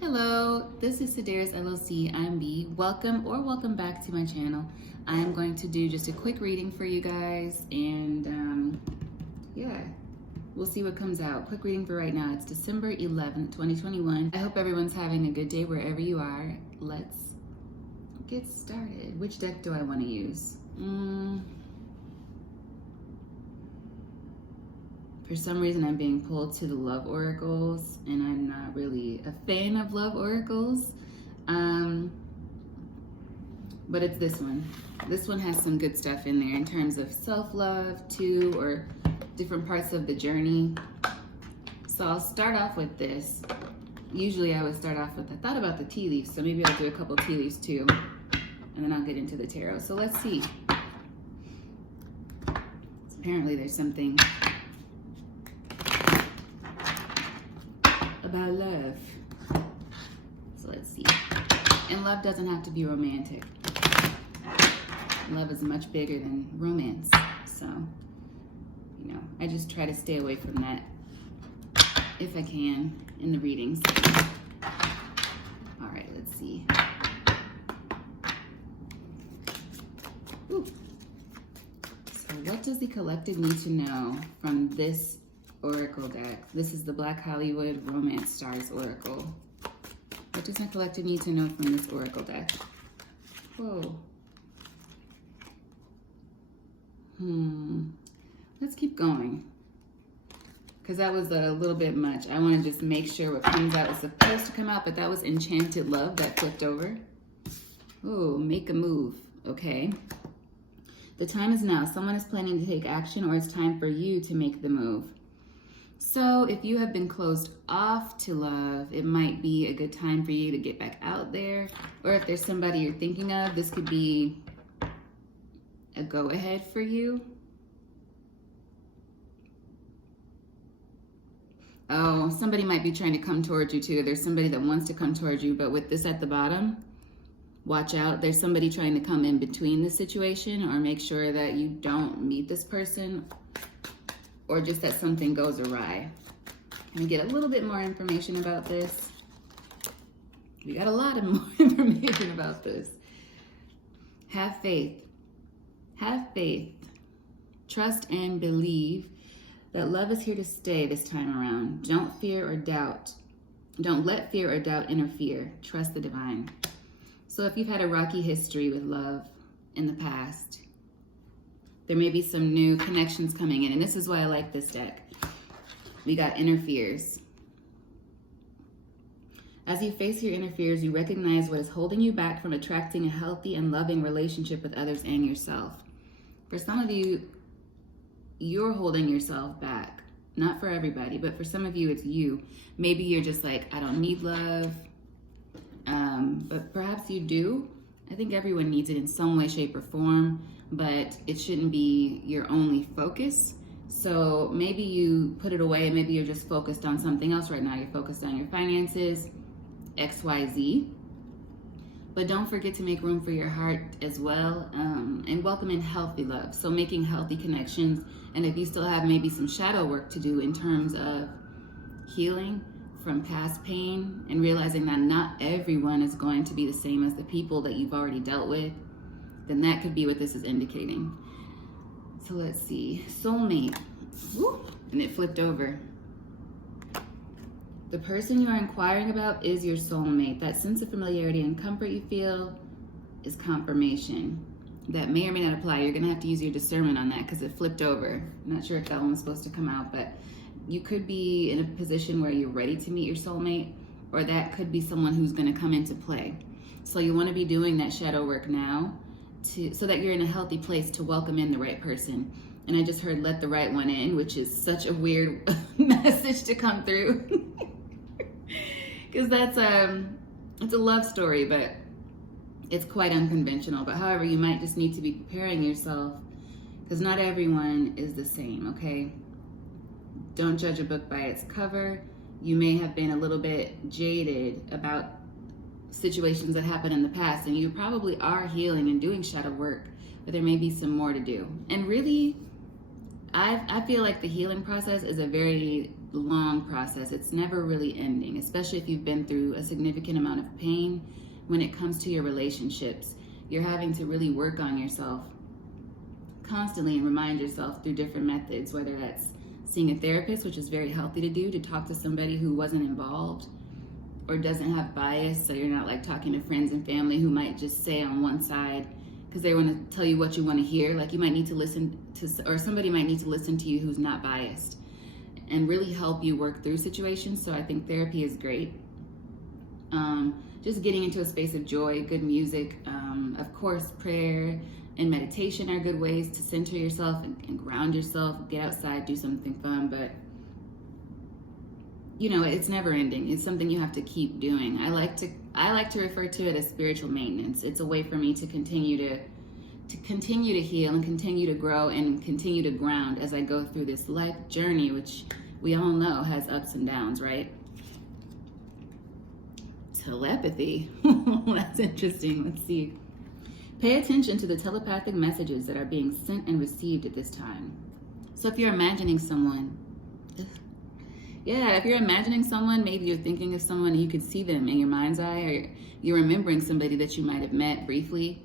Hello, this is Sedaris LLC. I'm B. Welcome back to my channel. I'm going to do just a quick reading for you guys, and yeah, we'll see what comes out. Quick reading for right now. It's December 11th, 2021. I hope everyone's having a good day wherever you are. Let's get started. Which deck do I want to use? For some reason, I'm being pulled to the love oracles, and I'm not really a fan of love oracles. But it's this one. This one has some good stuff in there in terms of self-love too, or different parts of the journey. So I'll start off with this. Usually I would start off with, I thought about the tea leaves, so maybe I'll do a couple tea leaves too, and then I'll get into the tarot. So let's see. Apparently there's something about love. So let's see. And love doesn't have to be romantic. Love is much bigger than romance. So, you know, I just try to stay away from that if I can in the readings. All right, let's see. Ooh. So what does the collective need to know from this Oracle deck? This is the Black Hollywood Romance Stars Oracle. What does my collective need to know from this Oracle deck? Whoa. Let's keep going, because that was a little bit much. I want to just make sure what comes out is supposed to come out, but that was Enchanted Love that flipped over. Oh, make a move. Okay. The time is now. Someone is planning to take action, or it's time for you to make the move. So if you have been closed off to love, it might be a good time for you to get back out there. Or if there's somebody you're thinking of, this could be a go-ahead for you. Oh, somebody might be trying to come towards you too. There's somebody that wants to come towards you, but with this at the bottom, watch out. There's somebody trying to come in between the situation, or make sure that you don't meet this person, or just that something goes awry. Can we get a little bit more information about this? We got a lot of more information about this. Have faith. Have faith. Trust and believe that love is here to stay this time around. Don't fear or doubt. Don't let fear or doubt interfere. Trust the divine. So if you've had a rocky history with love in the past, there may be some new connections coming in, and this is why I like this deck. We got inner fears. As you face your inner fears, you recognize what is holding you back from attracting a healthy and loving relationship with others and yourself. For some of you, you're holding yourself back. Not for everybody, but for some of you, it's you. Maybe you're just like, I don't need love, but perhaps you do. I think everyone needs it in some way, shape, or form, but it shouldn't be your only focus. So maybe you put it away, maybe you're just focused on something else right now. You're focused on your finances, XYZ. But don't forget to make room for your heart as well, and welcome in healthy love. So making healthy connections, and if you still have maybe some shadow work to do in terms of healing from past pain, and realizing that not everyone is going to be the same as the people that you've already dealt with, then that could be what this is indicating. So let's see. Soulmate. Woo, and it flipped over. The person you are inquiring about is your soulmate. That sense of familiarity and comfort you feel is confirmation. That may or may not apply. You're going to have to use your discernment on that because it flipped over. I'm not sure if that one was supposed to come out, but you could be in a position where you're ready to meet your soulmate, or that could be someone who's going to come into play. So you want to be doing that shadow work now so that you're in a healthy place to welcome in the right person. And I just heard let the right one in, which is such a weird message to come through. Because that's it's a love story, but it's quite unconventional. But however, you might just need to be preparing yourself, because not everyone is the same, okay? Don't judge a book by its cover. You may have been a little bit jaded about situations that happened in the past, and you probably are healing and doing shadow work, but there may be some more to do. And really, I feel like the healing process is a very long process. It's never really ending, especially if you've been through a significant amount of pain. When it comes to your relationships, you're having to really work on yourself constantly and remind yourself through different methods, whether that's seeing a therapist, which is very healthy to do, to talk to somebody who wasn't involved or doesn't have bias, so you're not like talking to friends and family who might just say on one side because they want to tell you what you want to hear. Like, you might need to listen to, or somebody might need to listen to you who's not biased and really help you work through situations. So I think therapy is great. Just getting into a space of joy, good music, of course, prayer and meditation are good ways to center yourself and ground yourself. Get outside, do something fun, but you know, it's never ending. It's something you have to keep doing. I like to refer to it as spiritual maintenance. It's a way for me to continue to heal and continue to grow and continue to ground as I go through this life journey, which we all know has ups and downs, right? Telepathy. That's interesting. Let's see. Pay attention to the telepathic messages that are being sent and received at this time. So if you're imagining someone, if you're imagining someone, maybe you're thinking of someone and you can see them in your mind's eye, or you're remembering somebody that you might have met briefly.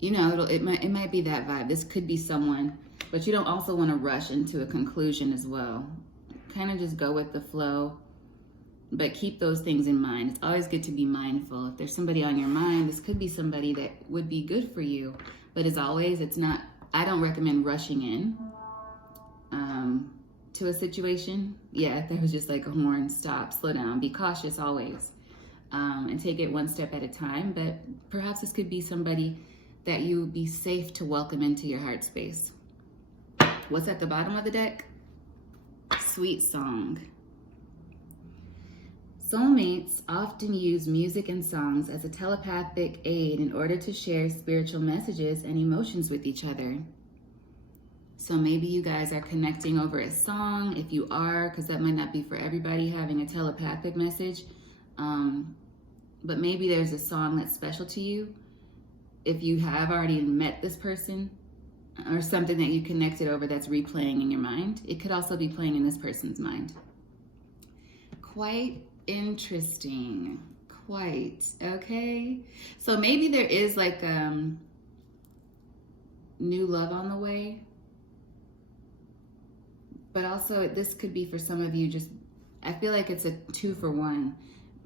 You know, it might be that vibe. This could be someone, but you don't also want to rush into a conclusion as well. Kind of just go with the flow, but keep those things in mind. It's always good to be mindful. If there's somebody on your mind, this could be somebody that would be good for you. But as always, I don't recommend rushing in to a situation. Yeah, there was just like a horn. Stop, slow down, be cautious always, and take it one step at a time. But perhaps this could be somebody that you would be safe to welcome into your heart space. What's at the bottom of the deck? Sweet song. Soulmates often use music and songs as a telepathic aid in order to share spiritual messages and emotions with each other. So maybe you guys are connecting over a song. If you are, because that might not be for everybody, having a telepathic message. But maybe there's a song that's special to you. If you have already met this person, or something that you connected over that's replaying in your mind, it could also be playing in this person's mind. Quite interesting. Quite. Okay. So maybe there is like new love on the way. But also this could be for some of you just, I feel like it's a 2-for-1,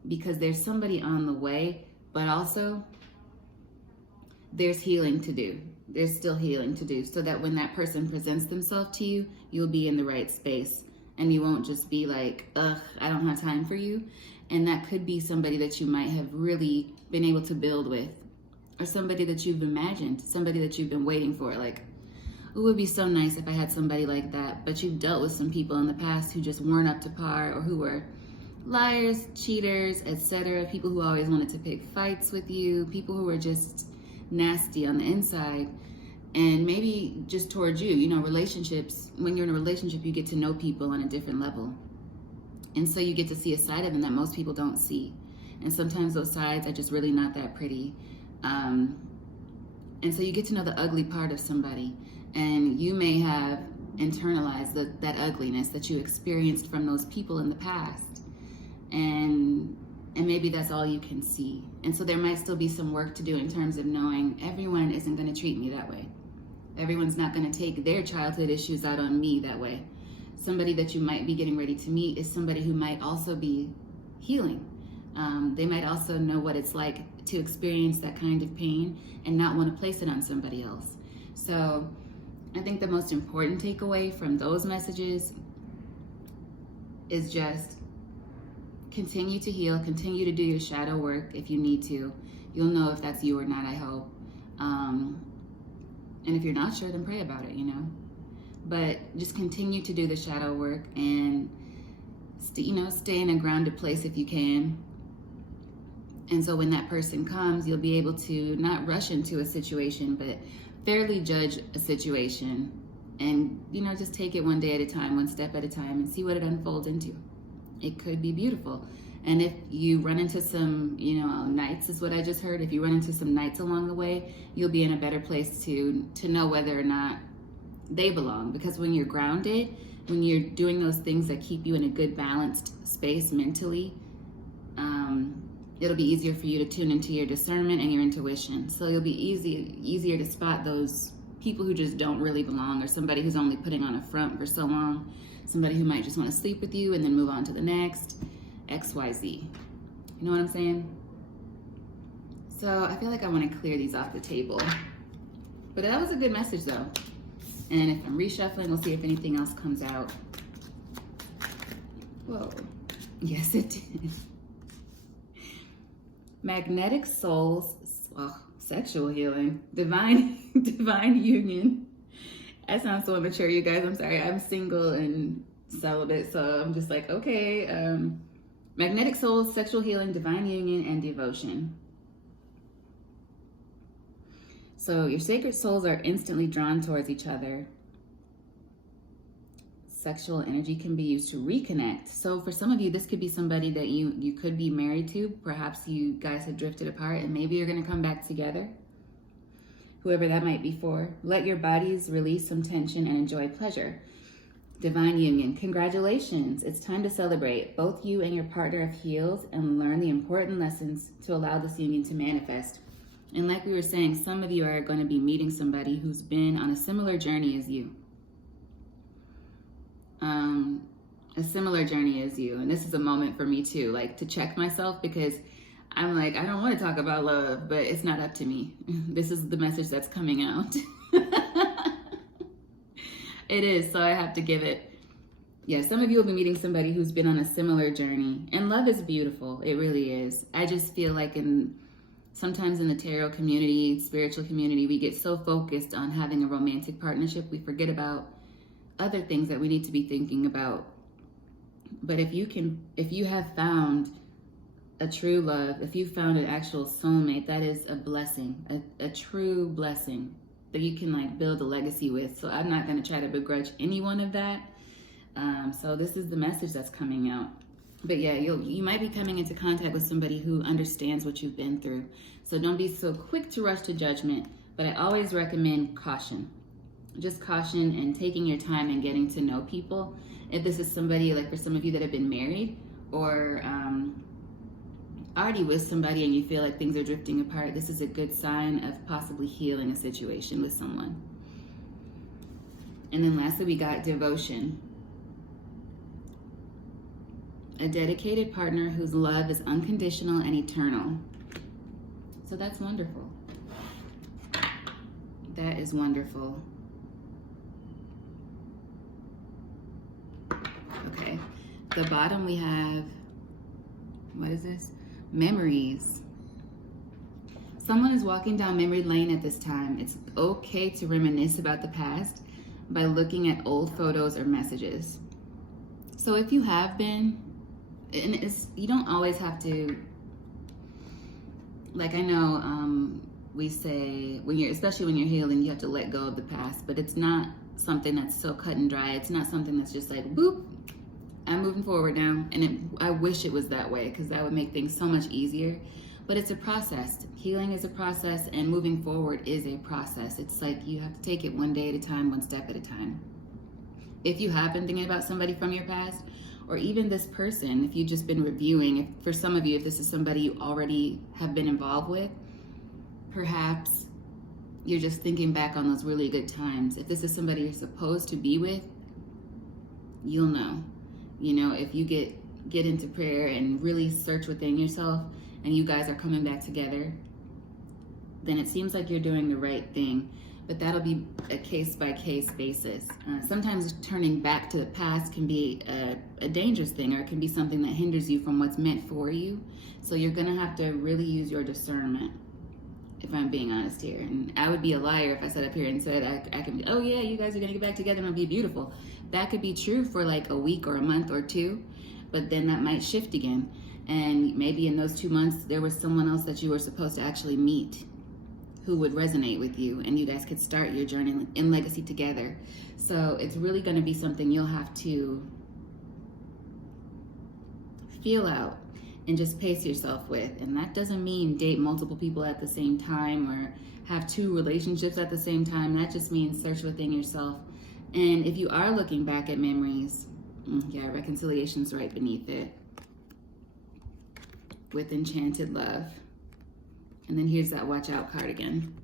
because there's somebody on the way, but also there's healing to do. There's still healing to do, so that when that person presents themselves to you, you'll be in the right space and you won't just be like, ugh, I don't have time for you. And that could be somebody that you might have really been able to build with, or somebody that you've imagined, somebody that you've been waiting for. Like, it would be so nice if I had somebody like that. But you've dealt with some people in the past who just weren't up to par, or who were liars, cheaters, etc. People who always wanted to pick fights with you, people who were just nasty on the inside. And maybe just towards you, you know, relationships, when you're in a relationship, you get to know people on a different level. And so you get to see a side of them that most people don't see. And sometimes those sides are just really not that pretty. And so you get to know the ugly part of somebody. And you may have internalized that ugliness that you experienced from those people in the past. And maybe that's all you can see. And so there might still be some work to do in terms of knowing everyone isn't going to treat me that way. Everyone's not going to take their childhood issues out on me that way. Somebody that you might be getting ready to meet is somebody who might also be healing. They might also know what it's like to experience that kind of pain and not want to place it on somebody else. So I think the most important takeaway from those messages is just continue to heal, continue to do your shadow work if you need to. You'll know if that's you or not, I hope. And if you're not sure, then pray about it, you know. But just continue to do the shadow work and, stay in a grounded place if you can. And so when that person comes, you'll be able to not rush into a situation, but fairly judge a situation and, just take it one day at a time, one step at a time, and see what it unfolds into. It could be beautiful. And if you run into some, nights is what I just heard. If you run into some nights along the way, you'll be in a better place to know whether or not they belong. Because when you're grounded, when you're doing those things that keep you in a good balanced space mentally, it'll be easier for you to tune into your discernment and your intuition. So you'll be easier to spot those people who just don't really belong, or somebody who's only putting on a front for so long, somebody who might just want to sleep with you and then move on to the next, XYZ. You know what I'm saying? So I feel like I want to clear these off the table. But that was a good message though. And if I'm reshuffling, we'll see if anything else comes out. Whoa. Yes, it did. Magnetic souls, sexual healing, divine union. That sounds so immature, you guys. I'm sorry. I'm single and celibate, so I'm just like, okay. Magnetic souls, sexual healing, divine union, and devotion. So your sacred souls are instantly drawn towards each other. Sexual energy can be used to reconnect. So for some of you, this could be somebody that you could be married to. Perhaps you guys have drifted apart and maybe you're going to come back together. Whoever that might be for. Let your bodies release some tension and enjoy pleasure. Divine union. Congratulations. It's time to celebrate. Both you and your partner have healed and learned the important lessons to allow this union to manifest. And like we were saying, some of you are going to be meeting somebody who's been on a similar journey as you. A similar journey as you. And this is a moment for me too, like to check myself, because I'm like, I don't want to talk about love, but it's not up to me. This is the message that's coming out. It is, so I have to give it. Yeah, some of you will be meeting somebody who's been on a similar journey. And love is beautiful. It really is. I just feel like sometimes in the tarot community, spiritual community, we get so focused on having a romantic partnership, we forget about other things that we need to be thinking about. But if you have found a true love, if you found an actual soulmate, that is a blessing, a true blessing that you can like build a legacy with. So I'm not going to try to begrudge anyone of that. So this is the message that's coming out. But yeah, you might be coming into contact with somebody who understands what you've been through. So don't be so quick to rush to judgment, but I always recommend caution. Just caution and taking your time and getting to know people. If this is somebody, like for some of you that have been married or already with somebody and you feel like things are drifting apart, this is a good sign of possibly healing a situation with someone. And then lastly, we got devotion. A dedicated partner whose love is unconditional and eternal. So that's wonderful. That is wonderful. Okay, the bottom we have, what is this? Memories. Someone is walking down memory lane at this time. It's okay to reminisce about the past by looking at old photos or messages. So if you have been, and you don't always have to, like I know we say, especially when you're healing, you have to let go of the past, but it's not something that's so cut and dry. It's not something that's just like, boop, I'm moving forward now. And I wish it was that way, because that would make things so much easier. But it's a process. Healing is a process, and moving forward is a process. It's like you have to take it one day at a time, one step at a time. If you have been thinking about somebody from your past, or even this person, if you've just been reviewing, for some of you, if this is somebody you already have been involved with, perhaps you're just thinking back on those really good times. If this is somebody you're supposed to be with, you'll know. You know, if you get into prayer and really search within yourself and you guys are coming back together, then it seems like you're doing the right thing. But that'll be a case-by-case basis. Sometimes turning back to the past can be a dangerous thing, or it can be something that hinders you from what's meant for you. So you're gonna have to really use your discernment, if I'm being honest here. And I would be a liar if I sat up here and said I can be, oh yeah, you guys are gonna get back together and it'll be beautiful. That could be true for like a week or a month or two, but then that might shift again. And maybe in those 2 months, there was someone else that you were supposed to actually meet who would resonate with you, and you guys could start your journey in legacy together. So it's really gonna be something you'll have to feel out and just pace yourself with. And that doesn't mean date multiple people at the same time or have 2 relationships at the same time. That just means search within yourself And if you are looking back at memories, yeah, reconciliation's right beneath it with enchanted love. And then here's that watch out card again.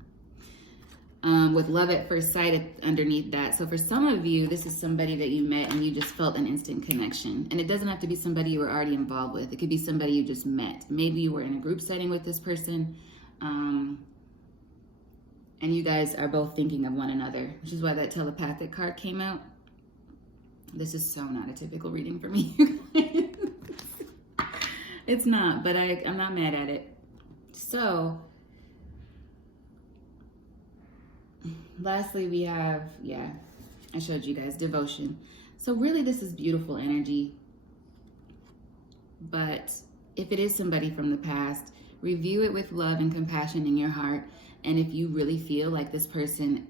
With love at first sight underneath that. So for some of you, this is somebody that you met and you just felt an instant connection. And it doesn't have to be somebody you were already involved with. It could be somebody you just met. Maybe you were in a group setting with this person. And you guys are both thinking of one another, which is why that telepathic card came out. This is so not a typical reading for me. It's not, but I'm not mad at it. So, lastly, we have, I showed you guys devotion. So really this is beautiful energy. But if it is somebody from the past, review it with love and compassion in your heart. And if you really feel like this person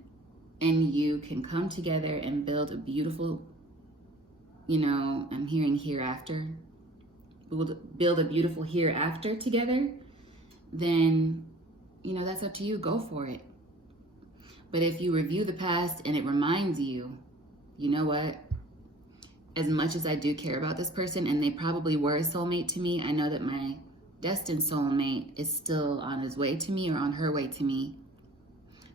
and you can come together and build a beautiful, I'm hearing hereafter, build a beautiful hereafter together, then, that's up to you. Go for it. But if you review the past and it reminds you, you know what? As much as I do care about this person, and they probably were a soulmate to me, I know that my destined soulmate is still on his way to me or on her way to me.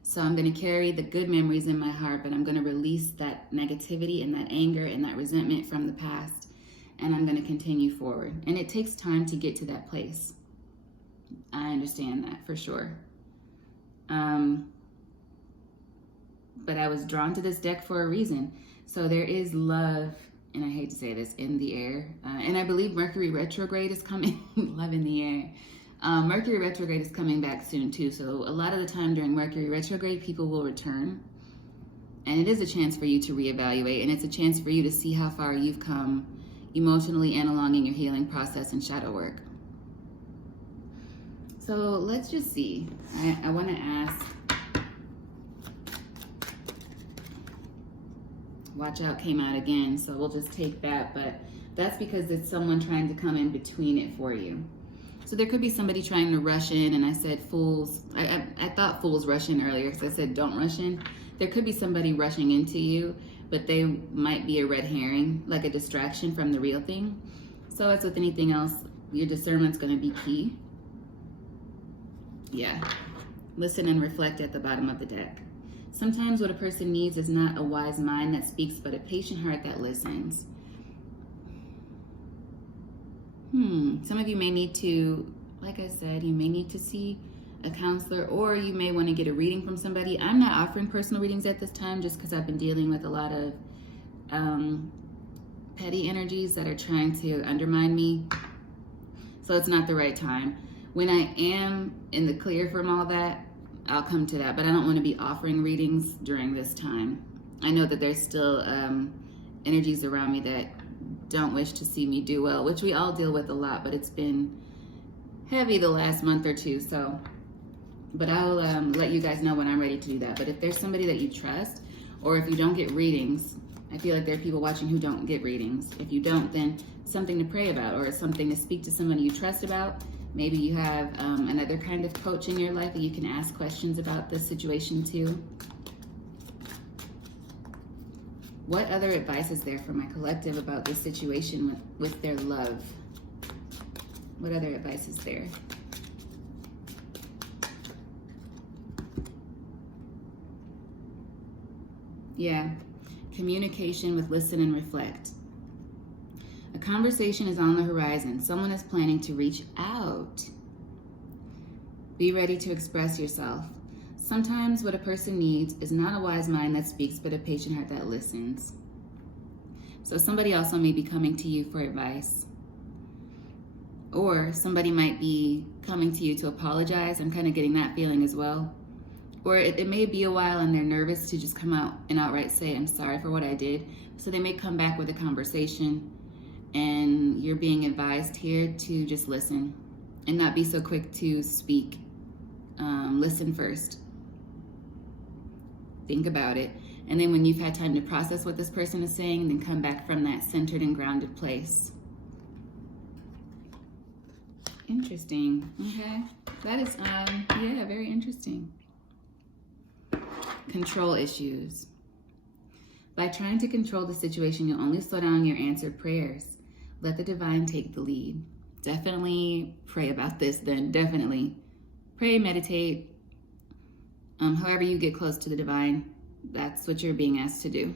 So I'm going to carry the good memories in my heart, but I'm going to release that negativity and that anger and that resentment from the past, and I'm going to continue forward. And it takes time to get to that place. I understand that for sure. But I was drawn to this deck for a reason. So there is love, and I hate to say this, in the air. And I believe Mercury retrograde is coming. Love in the air. Mercury retrograde is coming back soon too. So a lot of the time during Mercury retrograde, people will return. And it is a chance for you to reevaluate. And it's a chance for you to see how far you've come emotionally and along in your healing process and shadow work. So let's just see. I want to ask, watch out came out again, so we'll just take that, but that's because it's someone trying to come in between it for you. So there could be somebody trying to rush in, and I said fools. I thought fools rush in earlier because I said don't rush in. There could be somebody rushing into you, but they might be a red herring, like a distraction from the real thing. So as with anything else, your discernment's going to be key. Yeah. Listen and reflect at the bottom of the deck. Sometimes what a person needs is not a wise mind that speaks, but a patient heart that listens. Some of you may need to, like I said, you may need to see a counselor, or you may want to get a reading from somebody. I'm not offering personal readings at this time just because I've been dealing with a lot of petty energies that are trying to undermine me. So it's not the right time. When I am in the clear from all that, I'll come to that, but I don't want to be offering readings during this time. I know that there's still energies around me that don't wish to see me do well, which we all deal with a lot, but it's been heavy the last month or two. So, but I'll let you guys know when I'm ready to do that. But if there's somebody that you trust, or if you don't get readings, I feel like there are people watching who don't get readings. If you don't, then something to pray about, or something to speak to somebody you trust about. Maybe you have another kind of coach in your life that you can ask questions about this situation too. What other advice is there for my collective about this situation with their love? What other advice is there? Yeah, communication with listen and reflect. A conversation is on the horizon. Someone is planning to reach out. Be ready to express yourself. Sometimes what a person needs is not a wise mind that speaks, but a patient heart that listens. So somebody also may be coming to you for advice. Or somebody might be coming to you to apologize. I'm kind of getting that feeling as well. Or it may be a while and they're nervous to just come out and outright say, I'm sorry for what I did. So they may come back with a conversation, and you're being advised here to just listen and not be so quick to speak. Listen first. Think about it. And then when you've had time to process what this person is saying, then come back from that centered and grounded place. Interesting. Okay. That is, yeah, very interesting. Control issues. By trying to control the situation, you'll only slow down your answered prayers. Let the divine take the lead. Definitely pray about this then. Definitely. Pray, meditate. However you get close to the divine, that's what you're being asked to do.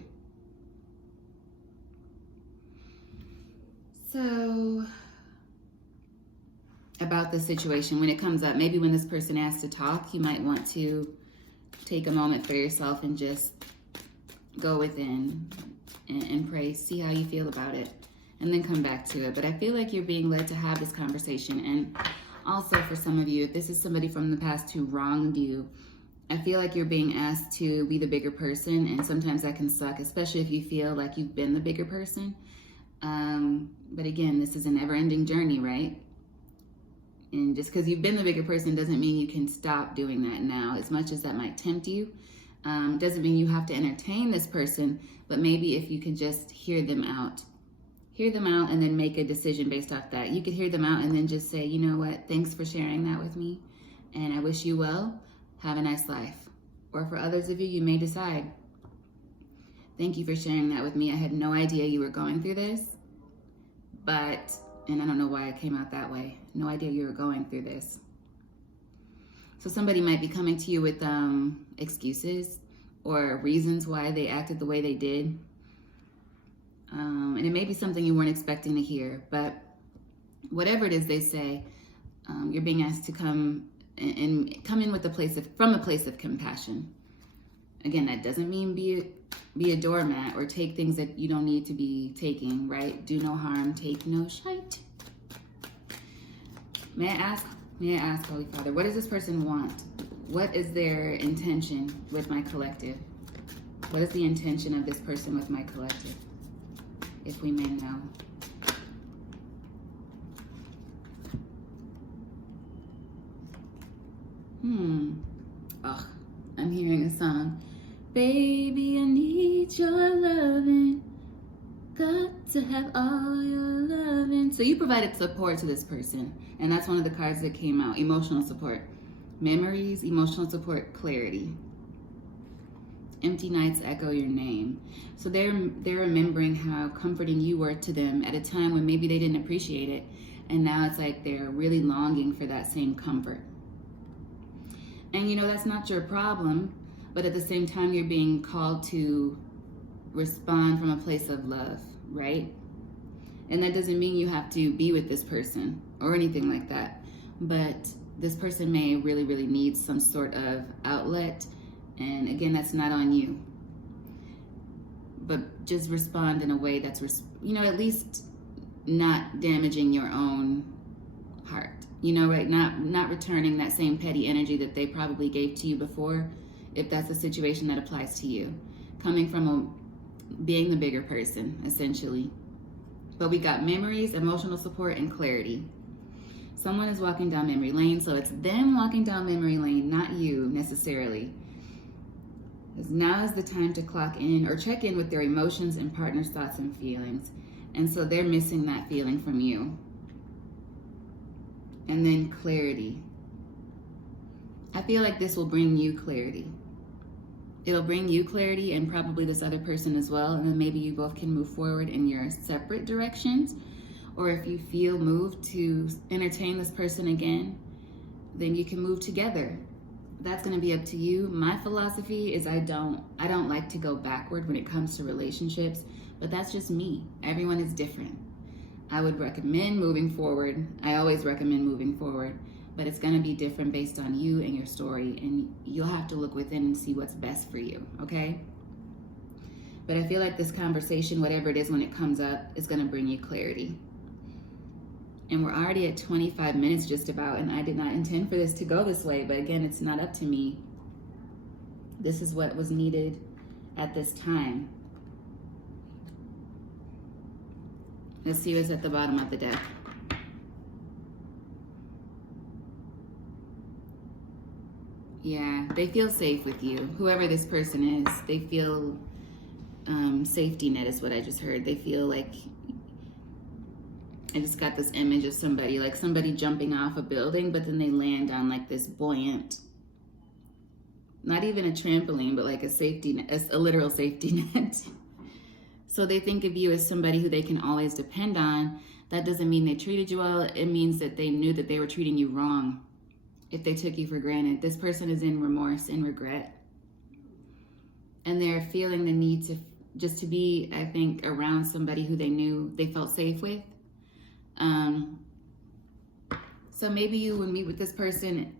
So, about the situation, when it comes up, maybe when this person asks to talk, you might want to take a moment for yourself and just go within and pray, see how you feel about it, and then come back to it. But I feel like you're being led to have this conversation. And also for some of you, if this is somebody from the past who wronged you, I feel like you're being asked to be the bigger person, and sometimes that can suck, especially if you feel like you've been the bigger person. But again, this is a never-ending journey, right? And just because you've been the bigger person doesn't mean you can stop doing that now. As much as that might tempt you, doesn't mean you have to entertain this person, but maybe if you could just hear them out and then make a decision based off that. You could hear them out and then just say, you know what, thanks for sharing that with me, and I wish you well. Have a nice life. Or for others of you, you may decide, thank you for sharing that with me. I had no idea you were going through this, and I don't know why it came out that way. No idea you were going through this. So somebody might be coming to you with excuses or reasons why they acted the way they did. And it may be something you weren't expecting to hear, but whatever it is they say, you're being asked to come in with from a place of compassion. Again, that doesn't mean be a doormat or take things that you don't need to be taking, right? Do no harm, take no shite. May I ask, Holy Father, what does this person want? What is their intention with my collective? What is the intention of this person with my collective? If we may know. Oh, I'm hearing a song. Baby, I need your loving. Got to have all your loving. So you provided support to this person. And that's one of the cards that came out. Emotional support. Memories, emotional support, clarity. Empty nights echo your name. So they're remembering how comforting you were to them at a time when maybe they didn't appreciate it. And now it's like they're really longing for that same comfort. And you know, that's not your problem, but at the same time, you're being called to respond from a place of love, right? And that doesn't mean you have to be with this person or anything like that. But this person may really, really need some sort of outlet. And again, that's not on you. But just respond in a way that's, at least not damaging your own heart. Right? Not returning that same petty energy that they probably gave to you before, if that's a situation that applies to you. Coming from being the bigger person, essentially. But we got memories, emotional support, and clarity. Someone is walking down memory lane, so it's them walking down memory lane, not you necessarily. Because now is the time to clock in or check in with their emotions and partner's thoughts and feelings. And so they're missing that feeling from you. And then clarity. I feel like this will bring you clarity. It'll bring you clarity and probably this other person as well. And then maybe you both can move forward in your separate directions. Or if you feel moved to entertain this person again, then you can move together. That's going to be up to you. My philosophy is I don't like to go backward when it comes to relationships, but that's just me. Everyone is different. I would recommend moving forward. I always recommend moving forward, but it's going to be different based on you and your story, and you'll have to look within and see what's best for you, okay? But I feel like this conversation, whatever it is when it comes up, is going to bring you clarity. And we're already at 25 minutes just about, and I did not intend for this to go this way, but again, it's not up to me. This is what was needed at this time. Let's see what's at the bottom of the deck. Yeah, they feel safe with you. Whoever this person is, they feel safety net is what I just heard. They feel like, I just got this image of somebody, like somebody jumping off a building, but then they land on like this buoyant, not even a trampoline, but like a safety net, a literal safety net. So they think of you as somebody who they can always depend on. That doesn't mean they treated you well. It means that they knew that they were treating you wrong if they took you for granted. This person is in remorse and regret. And they're feeling the need to just to be, I think, around somebody who they knew they felt safe with. So maybe you would meet with this person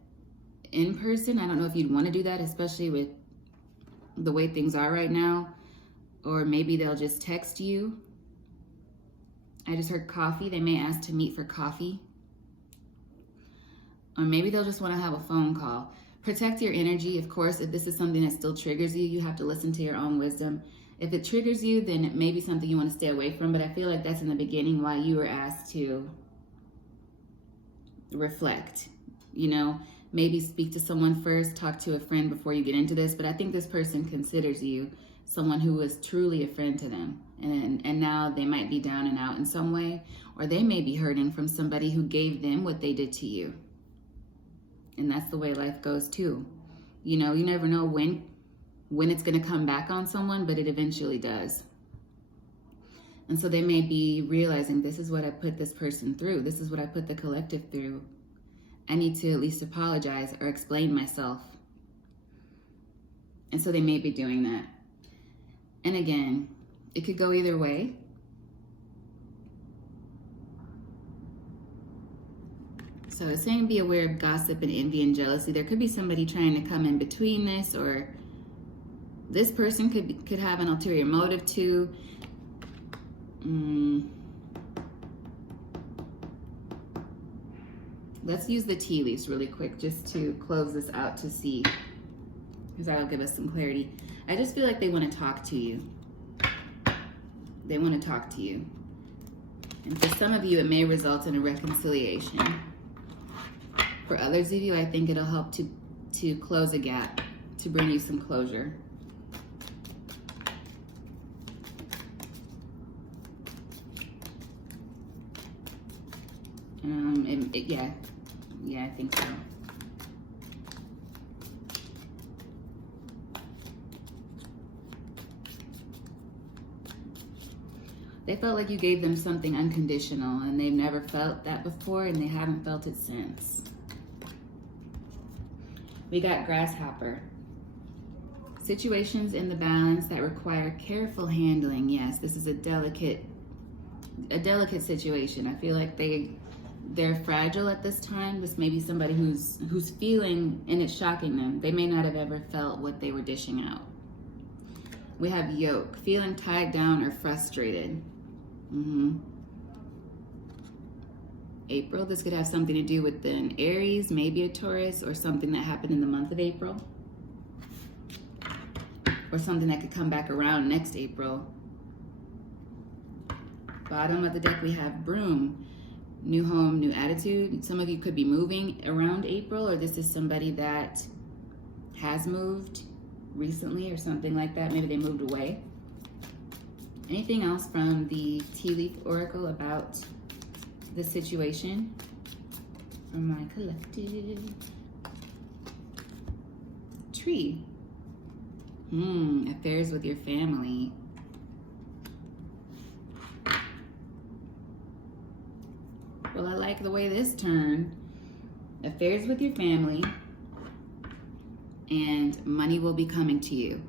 in person. I don't know if you'd want to do that, especially with the way things are right now. Or maybe they'll just text you. I just heard coffee. They may ask to meet for coffee. Or maybe they'll just want to have a phone call. Protect your energy. Of course, if this is something that still triggers you, you have to listen to your own wisdom. If it triggers you, then it may be something you want to stay away from. But I feel like that's in the beginning why you were asked to reflect. You know, maybe speak to someone first, talk to a friend before you get into this. But I think this person considers you someone who was truly a friend to them. And now they might be down and out in some way. Or they may be hurting from somebody who gave them what they did to you. And that's the way life goes too. You know, you never know when it's going to come back on someone, but it eventually does. And so they may be realizing, this is what I put this person through. This is what I put the collective through. I need to at least apologize or explain myself. And so they may be doing that. And again, it could go either way. So it's saying be aware of gossip and envy and jealousy. There could be somebody trying to come in between this, or this person could have an ulterior motive too. Let's use the tea leaves really quick just to close this out to see, because that'll give us some clarity. I just feel like they want to talk to you. They want to talk to you. And for some of you, it may result in a reconciliation. For others of you, I think it'll help to close a gap, to bring you some closure. Yeah, I think so. They felt like you gave them something unconditional, and they've never felt that before, and they haven't felt it since. We got grasshopper. Situations in the balance that require careful handling. Yes, this is a delicate situation. I feel like they're fragile at this time. This may be somebody who's feeling, and it's shocking them. They may not have ever felt what they were dishing out. We have yoke, feeling tied down or frustrated. April, this could have something to do with an Aries, maybe a Taurus, or something that happened in the month of April. Or something that could come back around next April. Bottom of the deck, we have broom. New home, new attitude. Some of you could be moving around April, or this is somebody that has moved recently or something like that. Maybe they moved away. Anything else from the Tea Leaf Oracle about the situation from my collective? Tree. Affairs with your family. Well, I like the way this turned. Affairs with your family, and money will be coming to you.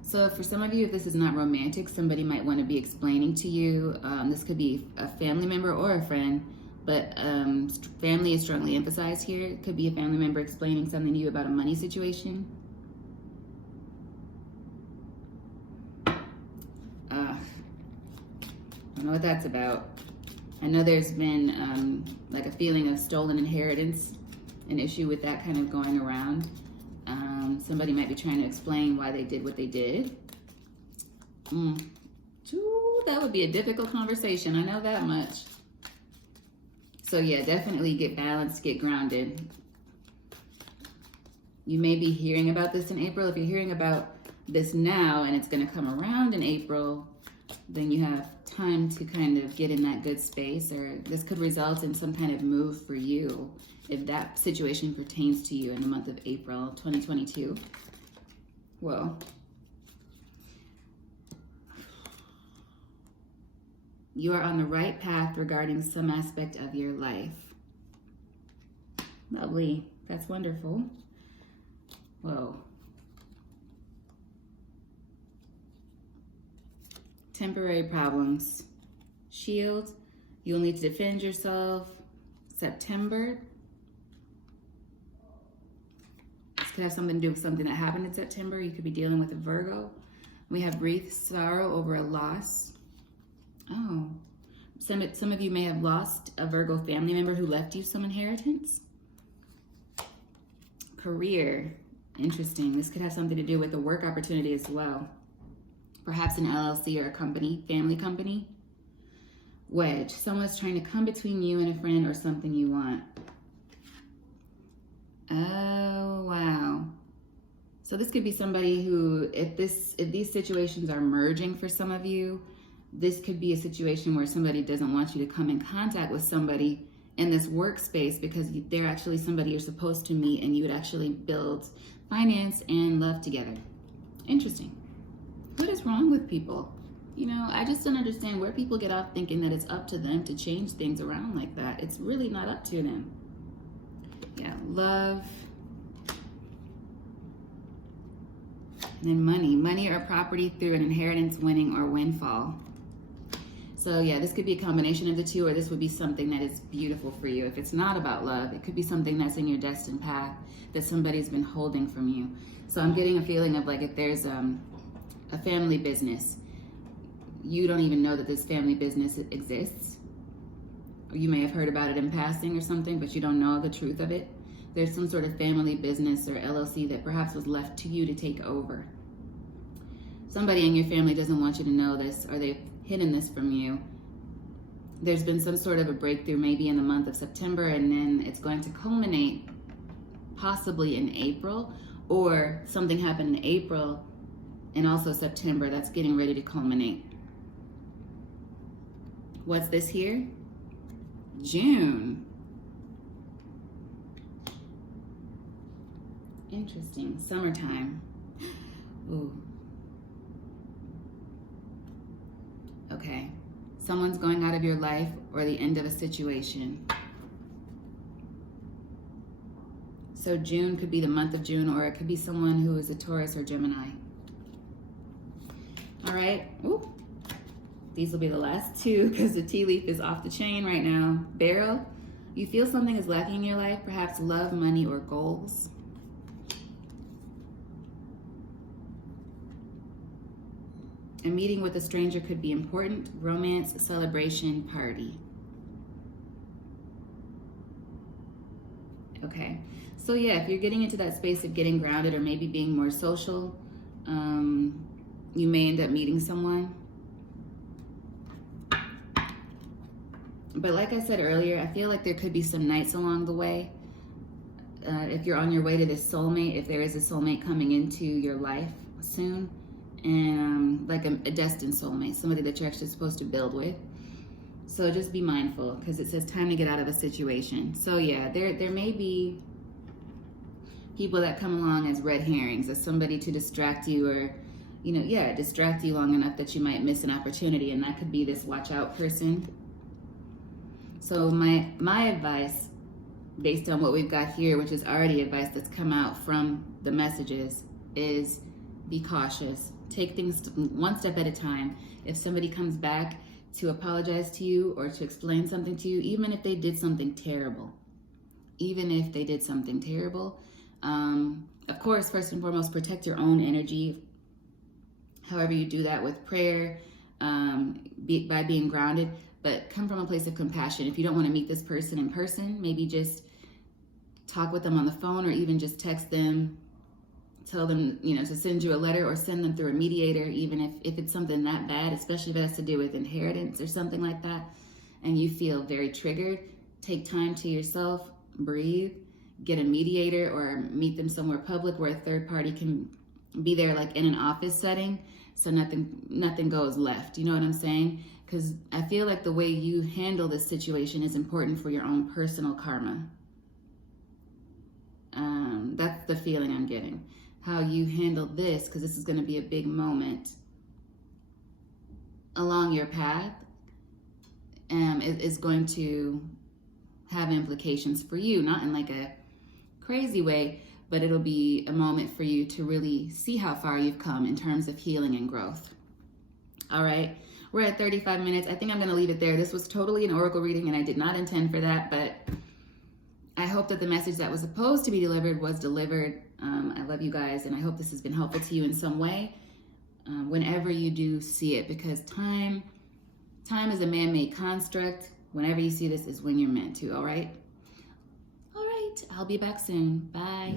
So for some of you, if this is not romantic, somebody might want to be explaining to you. This could be a family member or a friend, but family is strongly emphasized here. It could be a family member explaining something to you about a money situation. I don't know what that's about. I know there's been like a feeling of stolen inheritance, an issue with that kind of going around. Somebody might be trying to explain why they did what they did. That would be a difficult conversation. I know that much. So yeah, definitely get balanced, get grounded. You may be hearing about this in April. If you're hearing about this now and it's going to come around in April, then you have time to kind of get in that good space, or this could result in some kind of move for you if that situation pertains to you in the month of April 2022. Well, You are on the right path regarding some aspect of your life. Lovely. That's wonderful. Whoa. Temporary problems. Shield. You'll need to defend yourself. September. This could have something to do with something that happened in September. You could be dealing with a Virgo. We have grief, sorrow over a loss. Oh, some of you may have lost a Virgo family member who left you some inheritance. Career, interesting. This could have something to do with a work opportunity as well. Perhaps an LLC or a company, family company. Wedge, someone's trying to come between you and a friend or something you want. Oh, wow. So this could be somebody who, if these situations are merging for some of you, this could be a situation where somebody doesn't want you to come in contact with somebody in this workspace because they're actually somebody you're supposed to meet and you would actually build finance and love together. Interesting. What is wrong with people? You know, I just don't understand where people get off thinking that it's up to them to change things around like that. It's really not up to them. Yeah, love. And then money or property through an inheritance, winning, or windfall. So yeah, this could be a combination of the two, or this would be something that is beautiful for you. If it's not about love, it could be something that's in your destined path that somebody's been holding from you. So I'm getting a feeling of like if there's a family business, you don't even know that this family business exists. Or you may have heard about it in passing or something, but you don't know the truth of it. There's some sort of family business or LLC that perhaps was left to you to take over. Somebody in your family doesn't want you to know this, or they've hidden this from you. There's been some sort of a breakthrough maybe in the month of September, and then it's going to culminate possibly in April, or something happened in April and also September that's getting ready to culminate. What's this here? June. Interesting. Summertime. Ooh. Okay. Someone's going out of your life or the end of a situation. So June could be the month of June, or it could be someone who is a Taurus or Gemini. All right. Ooh. These will be the last two because the tea leaf is off the chain right now. Beryl, you feel something is lacking in your life, perhaps love, money, or goals. A meeting with a stranger could be important. Romance, celebration, party. Okay. So yeah, if you're getting into that space of getting grounded or maybe being more social, you may end up meeting someone. But like I said earlier, I feel like there could be some nights along the way. If you're on your way to this soulmate, if there is a soulmate coming into your life soon, and like a destined soulmate, somebody that you're actually supposed to build with. So just be mindful because it says time to get out of a situation. So yeah, there may be people that come along as red herrings, as somebody to distract you or, you know, yeah, distract you long enough that you might miss an opportunity, and that could be this watch out person. So my advice, based on what we've got here, which is already advice that's come out from the messages, is be cautious. Take things one step at a time. If somebody comes back to apologize to you or to explain something to you, even if they did something terrible, of course, first and foremost, protect your own energy. However you do that, with prayer, by being grounded, but come from a place of compassion. If you don't want to meet this person in person, maybe just talk with them on the phone, or even just text them, tell them, you know, to send you a letter, or send them through a mediator, even if it's something that bad, especially if it has to do with inheritance or something like that, and you feel very triggered. Take time to yourself, breathe, get a mediator, or meet them somewhere public where a third party can be there, like in an office setting, so nothing goes left. You know what I'm saying? Because I feel like the way you handle this situation is important for your own personal karma. That's the feeling I'm getting. How you handle this, because this is going to be a big moment along your path, is going to have implications for you, not in like a crazy way, but it'll be a moment for you to really see how far you've come in terms of healing and growth. All right, we're at 35 minutes. I think I'm going to leave it there. This was totally an oracle reading, and I did not intend for that, but I hope that the message that was supposed to be delivered was delivered. I love you guys, and I hope this has been helpful to you in some way whenever you do see it, because time is a man-made construct. Whenever you see this is when you're meant to, all right? All right, I'll be back soon. Bye.